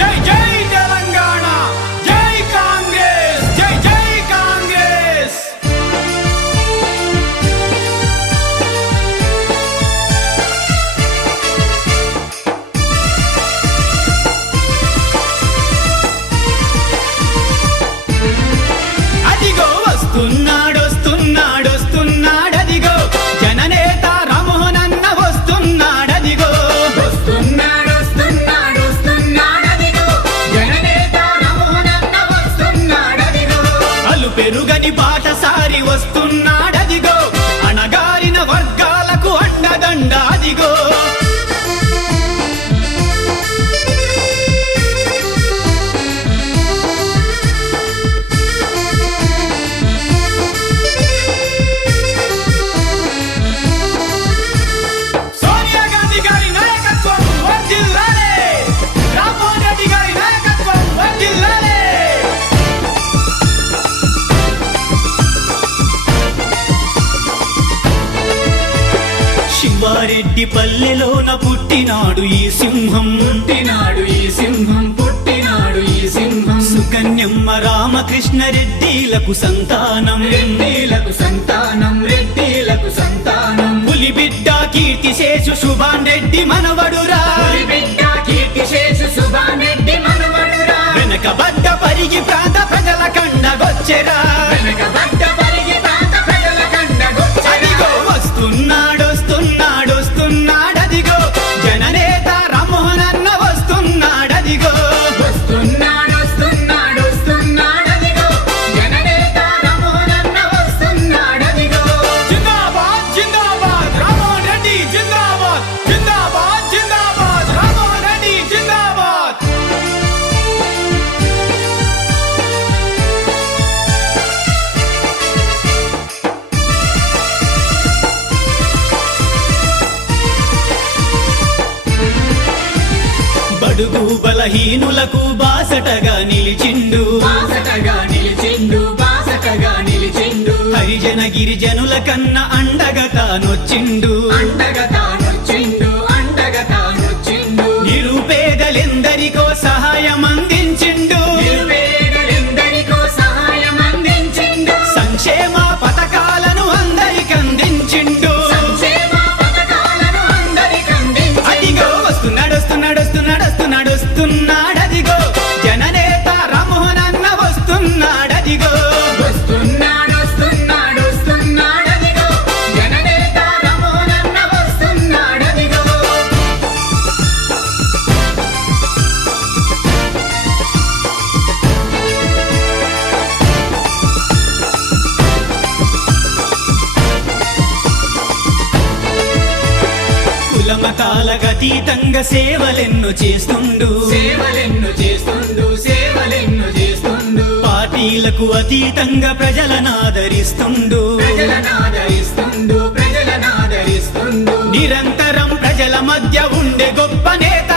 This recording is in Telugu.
జై జై తెలంగాణ, జై కాంగ్రెస్, జై జై కాంగ్రెస్. అదిగో వస్తున్నాడు వస్తున్నాడు వస్తున్నాడు, అదిగో జననేత రామ్మోహన్ అన్న వస్తున్నాడు, అదిగో వస్తున్నాడు వస్తున్నాడు వస్తున్నాడు, అదిగో జననేత రామ్మోహన్ అన్న వస్తున్నాడు, అదిగో అలు పెరుగని బాటసారి వస్తున్నాడు, అదిగో అణగారిన వర్గాలకు అండదండ, అదిగో సోనియా గాంధీ గారి నాయకత్వం వర్ధిల్లాలే, రామ్మోహన్ రెడ్డి గారి నాయకత్వం వర్ధిల్లాలే. శివారెడ్డి పల్లెలోన పుట్టినాడు ఈ సింహం, పుట్టినాడు ఈ సింహం, పుట్టినాడు ఈ సింహం. సుకన్యమ్మ రామకృష్ణరెడ్డిలకు సంతానం, రెడ్డిలకు సంతానం, రెడ్డిలకు సంతానం. పులిబిడ్డ కీర్తిశేషు సుభాన్ రెడ్డి మనవడురా, బిడ్డ కీర్తిశేషు సుభాన్ రెడ్డి మనవడురా. వెనకబడ్డ పరిగి ప్రాంత ప్రజల కండగొచ్చెరా, వెనకబడ్డ పరిగి ప్రాంత ప్రజల కండగొచ్చెరా. అదిగో వస్తున్నాడు వస్తున్నాడు వస్తున్నాడు, అదిగో జననేత రామ్మోహన్ అన్న వస్తున్నాడు, అదిగో వస్తున్నాడు వస్తున్నాడు వస్తున్నాడు, అదిగో జననేత రామ్మోహన్ అన్న వస్తున్నాడు, అదిగో జిందాబాద్ జిందాబాద్ రామ్మోహన్ రెడ్డి జిందాబాద్, జిందాబాద్ జిందాబాద్ రామ్మోహన్ రెడ్డి జిందాబాద్. బడుగు బలహీనులకు బాసటగా నిలిచిండు, బాసటగా నిలిచిండు, బాసటగా నిలిచిండు. హరిజన గిరిజనుల కన్న అండగా తానొచ్చిండు, అండగా తానొచ్చిండు, అండగా తానొచ్చిండు. నిరుపేదలెందరికో సహాయం అందించిండు, నిరుపేదలెందరికో సహాయం అందించిండు. సంక్షేమ పథకాలను అందరికి అందించిండు. సంక్షేమ పథకాలను అందరికి అందించిండు. అదిగో వస్తున్నాడు వస్తున్నాడు వస్తున్నాడు వస్తున్నాడు వస్తున్నాడు, అదిగో జననేత రామ్మోహన్ అన్న వస్తున్నాడు, అదిగో వస్తున్నాడు వస్తున్నాడు వస్తున్నాడు, అదిగో జననేత రామ్మోహన్ అన్న వస్తున్నాడు, అదిగో కులమతాలకు అతీతంగా సేవలెన్నో చేస్తుండు, సేవలెన్ను చేస్తుండు, సేవలెన్ను చేస్తుండు. పార్టీలకు అతీతంగా ప్రజలను ఆదరిస్తుండు, ప్రజలను ఆదరిస్తుండు, ప్రజలను ఆదరిస్తుండు. నిరంతరం ప్రజల మధ్య ఉండే గొప్ప నేత